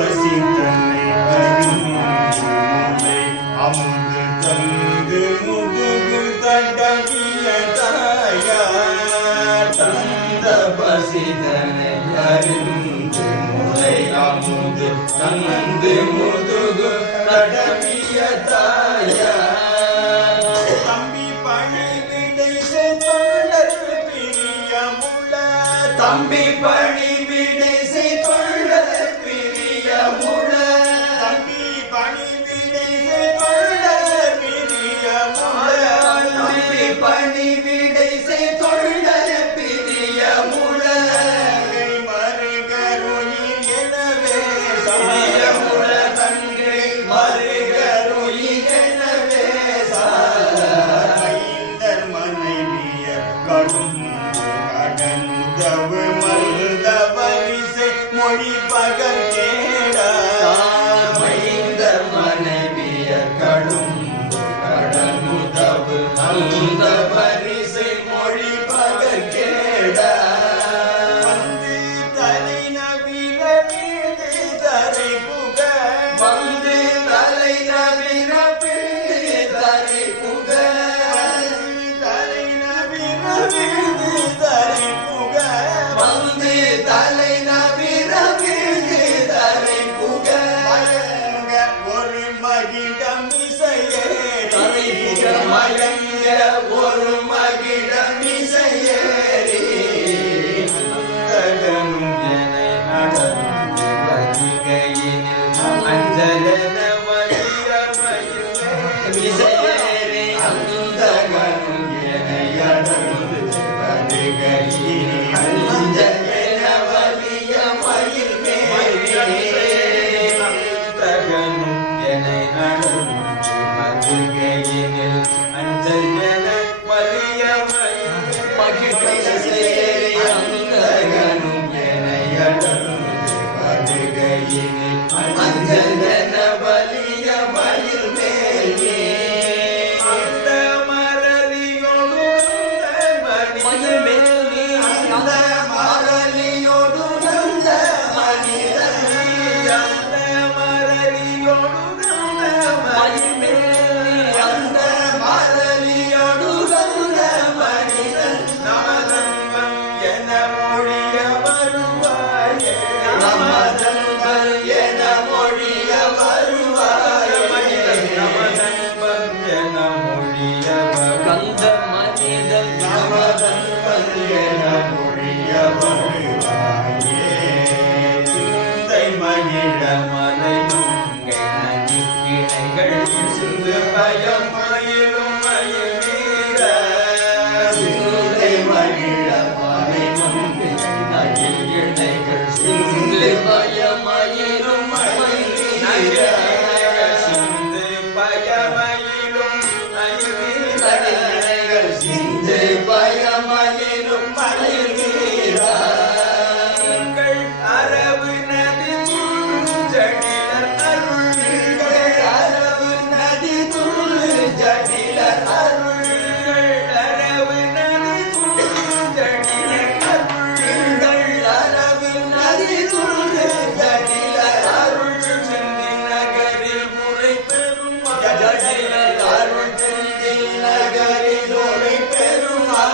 பசி தன்னை அறிந்துரை அமுது தந்து முதுகு தடவிய தாயார் தந்த பசி தன்னை அறிந்துரை அமுது தந்து முதுகு தடவிய தாயார் தம்பி பணிவிடை செய்தொண்டர் பிரியமுள்ள தம்பி பணிவிடை செய்தொண்டர் பிரியமுள்ள தம்பி பணிவிடை செய்தொண்டர் பிரியமுள்ள தம்பி பணிவிடை செய்தொண்டர் பிரியமுள்ள மருகருயில் எனவே சமயமுள்ள தங்கை மருகருயில் எனவே சாய்ந்தர் மனைவிய கடும் கடனுதவு மருதவரிசை மொழி பகல் கேடா மைந்தர் மனைவிய கடும் கடனுதவு மருதவரிசை மொழி பகல் கேடா வந்து தலை நவீன வீடு தரை புக வந்து தலை நவீன வீடு தரை புக தலை நவீன வீடு தரை புக வந்து தலை நவீன வீடு தரை புக ஒரு மகிடம் இசையேறி மயங்க ஒரு மகிடம் இசையேறி அந்தகனும் என்னை நடந்து வருகையினில் அஞ்சலன மகிழமையில் இசையேறி அந்தகனும் என்னை நடந்து வருகையினில் அஞ்சலன வலிய மயில் மேகனும் என்னை நடந்து வருகையினில் அஞ்சலன வலிய மயில் மகிழ்ச்சியேறி அந்தகனும் என்னை நடந்து வருகையினில் அஞ்சலன வலிய மயில் மேலே அந்த மரலியோடு மயில் மேலே அந்த மரலியோடு அந்த மனிதன் அந்த மரலியோடு மயில் மேலே அந்த மரலியோடு அந்த மனிதன் நமதன்பன் என மொழிய வருவாயே நமதன்பன் என மொழிய வருவாயே நமதன்பன் என மொழிய கந்த மனிதன் நமதன்பன் என மொழிய வருவாயே சிந்தை மகிழ மலையும் கிளைகள் சிந்து பயம் மயிலும் மயில் வீர சிந்தை மகிழ மலையும் கிளைகள் சிந்து பயம் மயிலும் மயில் வீர சிந்து பயமயிலும் மயில் வீர சிந்து பயமயிலும் மயில் வீர நீங்கள் அரபு நதி ஜடிலர் அருள் நீங்கள் அரபு நதி ஜடிலர் அருள் அரபு நதி ஜடிலர் அருள் அரபு நதி ஜடிலர் அருள் செந்தி நகரில் முறை பெரும் ஜடிலர் அருள் செந்தி நகரில் முறை பெருமா